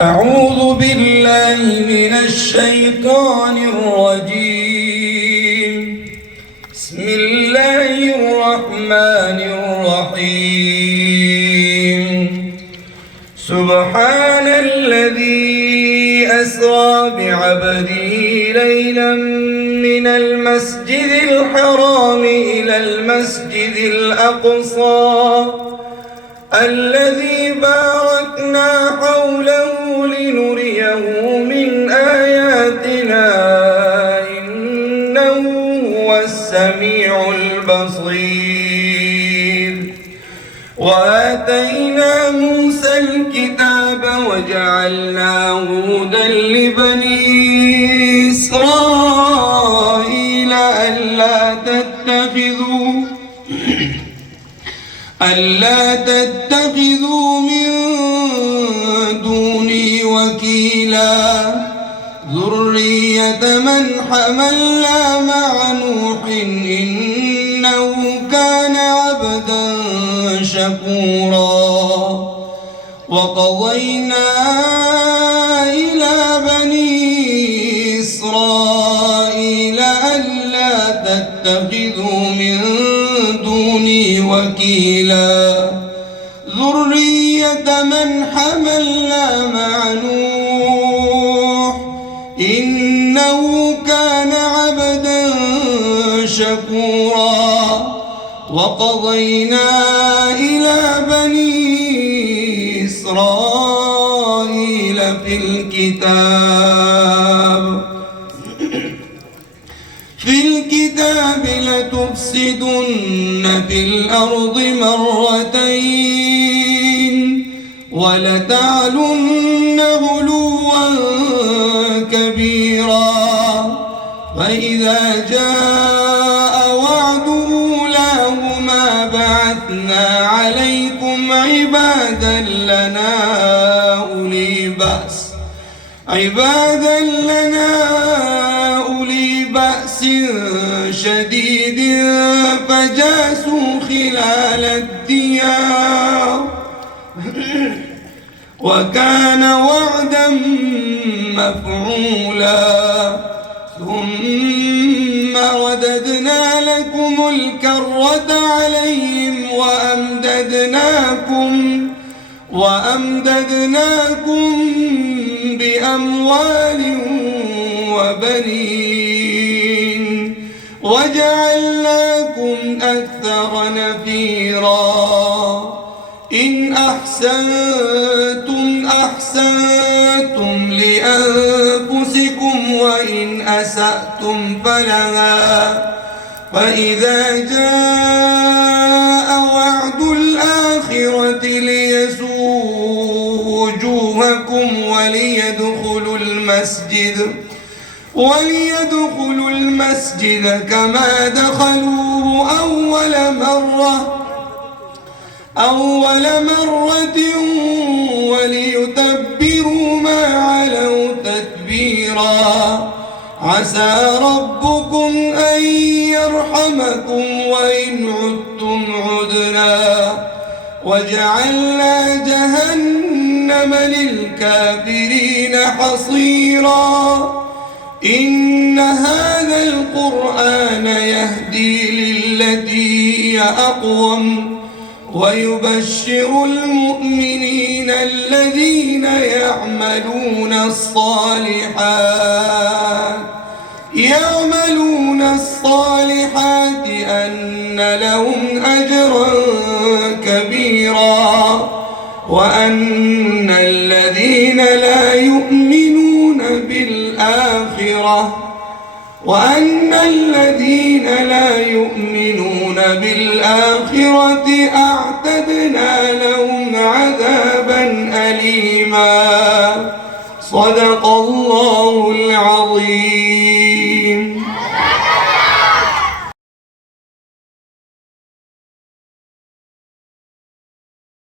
أعوذ بالله من الشيطان الرجيم. بسم الله الرحمن الرحيم. سبحان الذي أسرى بعبده ليلا من المسجد الحرام إلى المسجد الأقصى الذي باركنا حوله لنريه من آياتنا إنه هو السميع البصير. وآتينا موسى الكتاب وجعلناه هدى لبني إسرائيل ألا تتخذوا من دوني وكيلا ذرية من حملنا مع نوح إنه كان عبدا شكورا. وقضينا إلى بني إسرائيل ألا تتخذوا من دوني وكيلا ذرية من حملنا مع نوح إنه كان عبدا شكورا. وقضينا إلى بني إسرائيل في الكتاب لتفسدن في الأرض مرتين ولتعلن علوا كبيرا. فإذا جاء وعد أولاهما بعثنا عليكم عبادا لنا أولي بأس شديد فجاسوا خلال الديار وكان وعدا مفعولا. ثم رددنا لكم الكرة عليهم وأمددناكم بأموال وبنين وجعلناكم أكثر نفيرا. إن أحسنتم لأنفسكم وإن أسأتم فلها. فإذا جاء وعد الآخرة ليسوءوا وجوهكم وليدخلوا المسجد كما دخلوه أول مرة وليتبروا ما علوا تتبيرا. عسى ربكم أن يرحمكم وإن عدتم عدنا وجعلنا جهنم للكافرين حصيرا. إن هذا القرآن يهدي للتي هي أقوم ويبشر المؤمنين الذين يعملون الصالحات أن لهم أجرا كبيرا. وأن الذين لا يؤمنون بالآخرة أعتدنا لهم عذابا أليما. صدق الله العظيم.